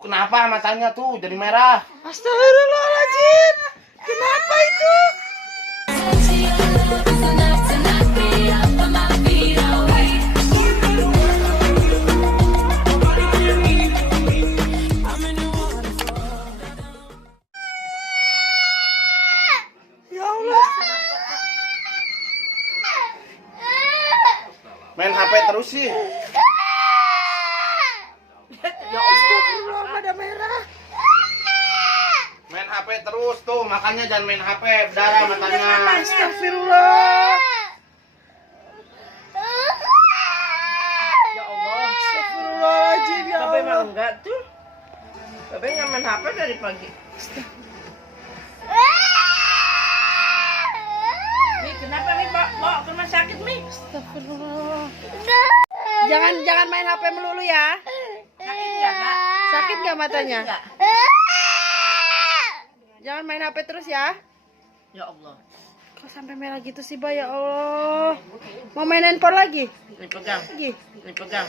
Kenapa matanya tuh jadi merah? Astagfirullahaladzim. Kenapa itu? Ya Allah. Main HP terus sih. Ya astagfirullah, pada merah. Main HP terus tuh, makanya jangan main HP, berdarah matanya. Astagfirullah. Ya Allah. Astagfirullahaladzim, ya Babe mah Allah. enggak tuh. Babe nggak main HP dari pagi. Mi, kenapa Mi? Bawa ke rumah sakit Mi. Astagfirullah. Jangan main HP melulu ya. Sakit nggak Kak? Sakit nggak matanya? Enggak. Jangan main HP terus ya. Ya Allah. Kok sampai merah gitu sih, Ba? Ya Allah. Mau main handphone lagi? Ini pegang. Lagi. Ini pegang.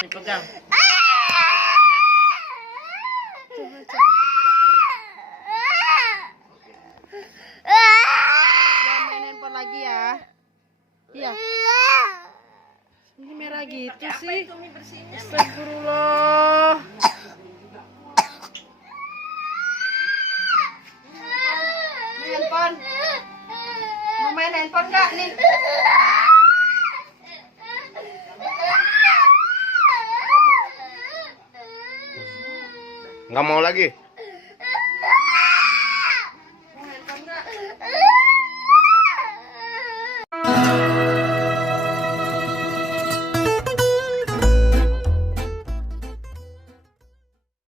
Ini pegang. Jangan main handphone lagi ya. Iya. Ini merah gitu sih. Itu Mi bersihnya. Astagfirullah. Main handphone. Mau main handphone nggak nih? Nggak mau lagi.